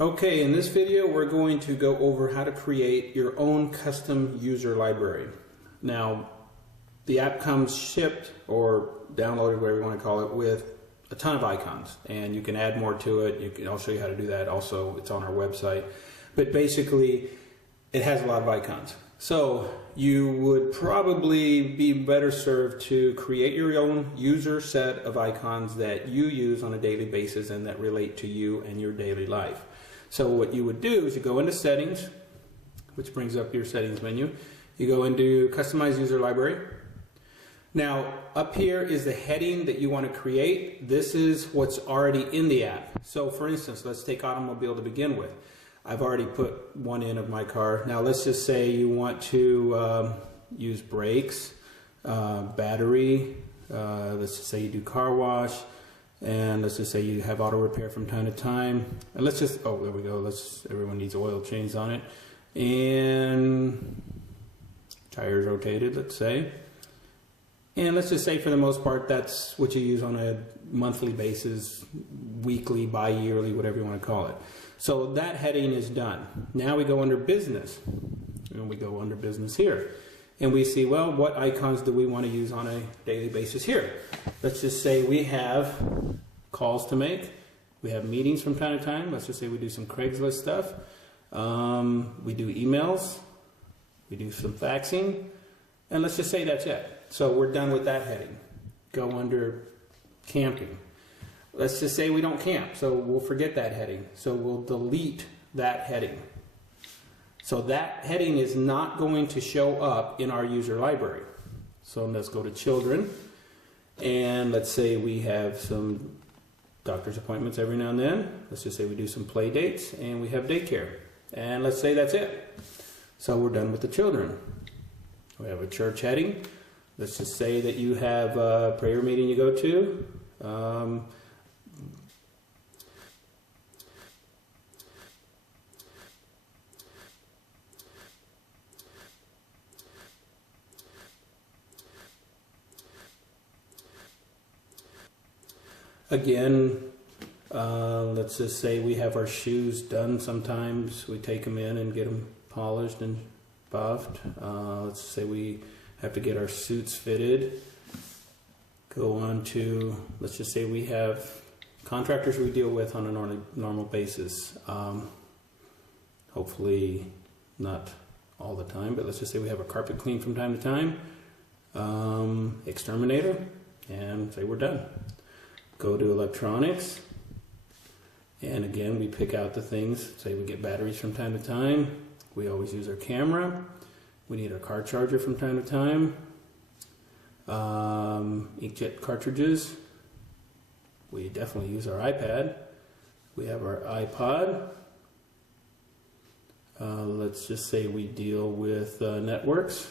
Okay, in this video we're going to go over how to create your own custom user library. Now, the app comes shipped or downloaded, whatever you want to call it, with a ton of icons, and you can add more to it. I'll show you how to do that. Also, it's on our website. But basically, it has a lot of icons. So you would probably be better served to create your own user set of icons that you use on a daily basis and that relate to you and your daily life. So what you would do is you go into settings, which brings up your settings menu. You go into customize user library. Now up here is the heading that you want to create. This is what's already in the app. So for instance, let's take automobile to begin with. I've already put one in of my car. Now let's just say you want to use brakes, battery, let's just say you do car wash, and let's just say you have auto repair from time to time. And let's just, oh, there we go. Everyone needs oil changed on it. And tires rotated, let's say. And let's just say for the most part, that's what you use on a monthly basis, weekly, bi-yearly, whatever you want to call it. So that heading is done. Now we go under business, and we go under business here. And we see, well, what icons do we want to use on a daily basis here? Let's just say we have calls to make. We have meetings from time to time. Let's just say we do some Craigslist stuff. We do emails. We do some faxing. And let's just say that's it. So we're done with that heading. Go under camping. Let's just say we don't camp, so we'll forget that heading. So we'll delete that heading. So that heading is not going to show up in our user library. So let's go to children. And let's say we have some doctor's appointments every now and then. Let's just say we do some play dates and we have daycare. And let's say that's it. So we're done with the children. We have a church heading. Let's just say that you have a prayer meeting you go to. Again, let's just say we have our shoes done sometimes. We take them in and get them polished and buffed. Let's say we have to get our suits fitted. Go on to, let's just say we have contractors we deal with on a normal basis. Hopefully not all the time, but let's just say we have a carpet clean from time to time. Exterminator, and say we're done. Go to electronics, and again we pick out the things. Say we get batteries from time to time. We always use our camera. We need our car charger from time to time. Inkjet cartridges. We definitely use our iPad. We have our iPod. Let's just say we deal with networks.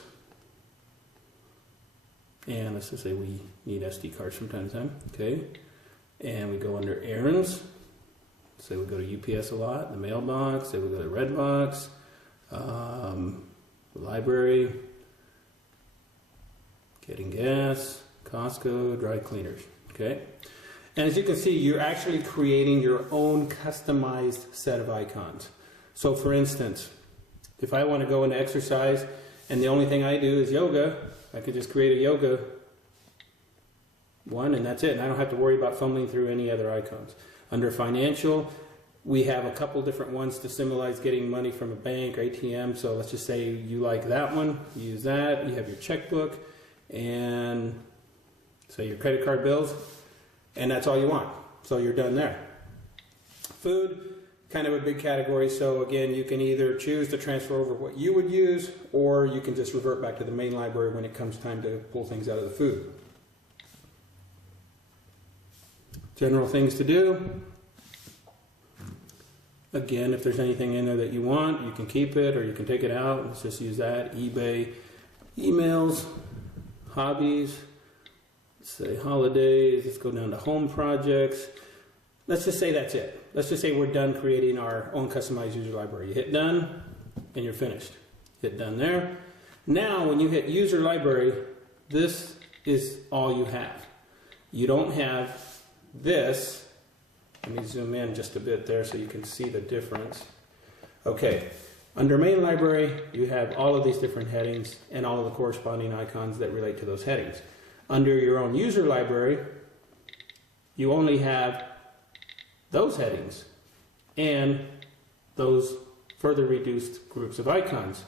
And let's just say we need SD cards from time to time. Okay. And we go under errands. Say we go to UPS a lot, the mailbox. Say we go to Redbox, the library, getting gas, Costco, dry cleaners. Okay. And as you can see, you're actually creating your own customized set of icons. So for instance, if I want to go into exercise and the only thing I do is yoga, I could just create a yoga one and that's it. And I don't have to worry about fumbling through any other icons. Under financial, we have a couple different ones to symbolize getting money from a bank or ATM. So let's just say you like that one, you use that, you have your checkbook and say your credit card bills, and that's all you want. So you're done there. Food, kind of a big category. So again, you can either choose to transfer over what you would use, or you can just revert back to the main library when it comes time to pull things out of the food. General things to do. Again, if there's anything in there that you want, you can keep it or you can take it out. Let's just use that. eBay, emails, hobbies, let's say holidays. Let's go down to home projects. Let's just say that's it. Let's just say we're done creating our own customized user library. You hit done and you're finished. Hit done there. Now when you hit user library, this is all you have. You don't have this Let me zoom in just a bit there so you can see the difference. Okay, under main library, you have all of these different headings and all of the corresponding icons that relate to those headings. Under your own user library, you only have those headings and those further reduced groups of icons.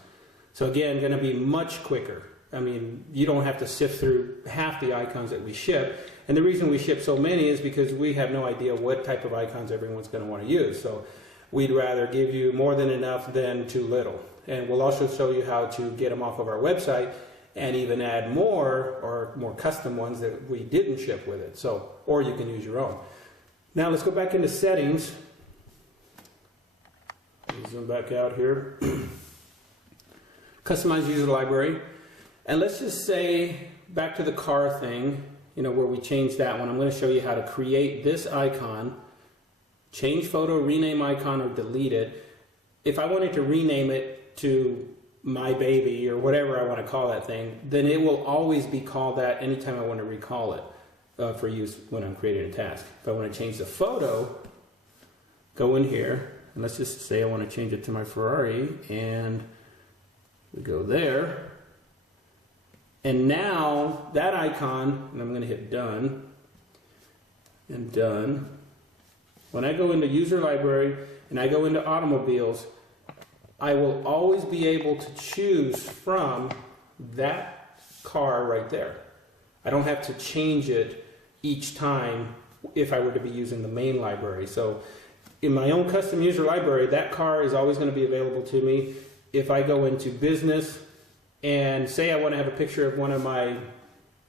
So again, going to be much quicker. I mean, you don't have to sift through half the icons that we ship. And the reason we ship so many is because we have no idea what type of icons everyone's going to want to use. So we'd rather give you more than enough than too little. And we'll also show you how to get them off of our website and even add more or more custom ones that we didn't ship with it. So, or you can use your own. Now let's go back into settings. Let me zoom back out here. Customize user library. And let's just say, back to the car thing, where we changed that one. I'm going to show you how to create this icon, change photo, rename icon, or delete it. If I wanted to rename it to my baby or whatever I want to call that thing, then it will always be called that anytime I want to recall it for use when I'm creating a task. If I want to change the photo, go in here, and let's just say I want to change it to my Ferrari, and we go there. And now that icon, and I'm going to hit done, and done. When I go into user library and I go into automobiles, I will always be able to choose from that car right there. I don't have to change it each time if I were to be using the main library. So in my own custom user library, that car is always going to be available to me. If I go into business and say I want to have a picture of one of my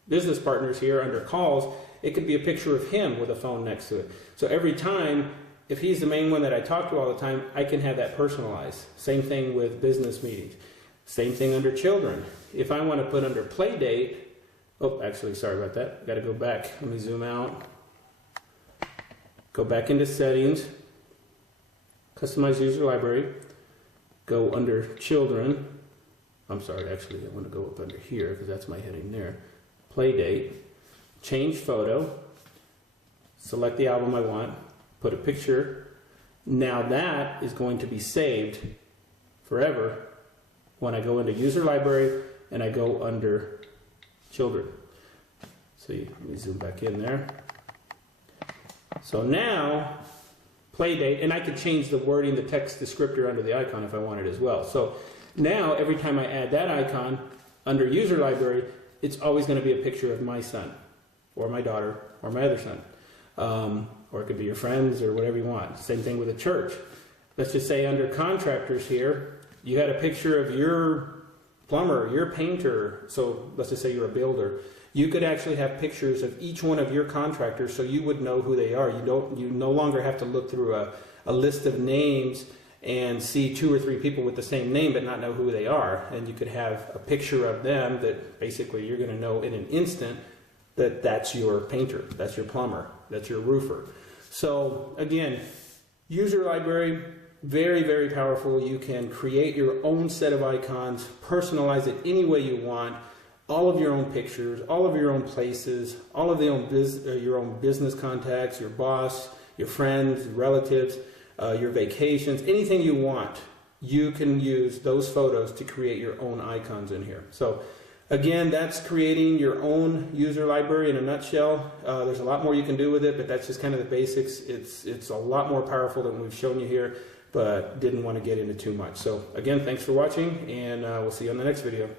business partners here under calls, it could be a picture of him with a phone next to it. So every time, if he's the main one that I talk to all the time, I can have that personalized. Same thing with business meetings. Same thing under children. If I want to put under play date, oh, actually, sorry about that. Got to go back. Let me zoom out. Go back into settings, customize user library, go under children. I'm sorry, actually, I want to go up under here because that's my heading there. Play date, change photo, select the album I want, put a picture. Now that is going to be saved forever when I go into user library and I go under children. So let me zoom back in there. So now, play date, and I could change the wording, the text descriptor under the icon if I wanted as well. So now, every time I add that icon under user library, it's always going to be a picture of my son, or my daughter, or my other son. Or it could be your friends, or whatever you want. Same thing with a church. Let's just say under contractors here, you had a picture of your plumber, your painter. So let's just say you're a builder. You could actually have pictures of each one of your contractors so you would know who they are. You no longer have to look through a list of names and see 2 or 3 people with the same name but not know who they are. And you could have a picture of them that basically you're going to know in an instant that that's your painter, that's your plumber, that's your roofer. So again, user library, very, very powerful. You can create your own set of icons, personalize it any way you want, all of your own pictures, all of your own places, all of your own business contacts, your boss, your friends, relatives, your vacations, anything you want, you can use those photos to create your own icons in here. So again, that's creating your own user library in a nutshell. There's a lot more you can do with it, but that's just kind of the basics. It's a lot more powerful than we've shown you here, but didn't want to get into too much. So again, thanks for watching, and we'll see you on the next video.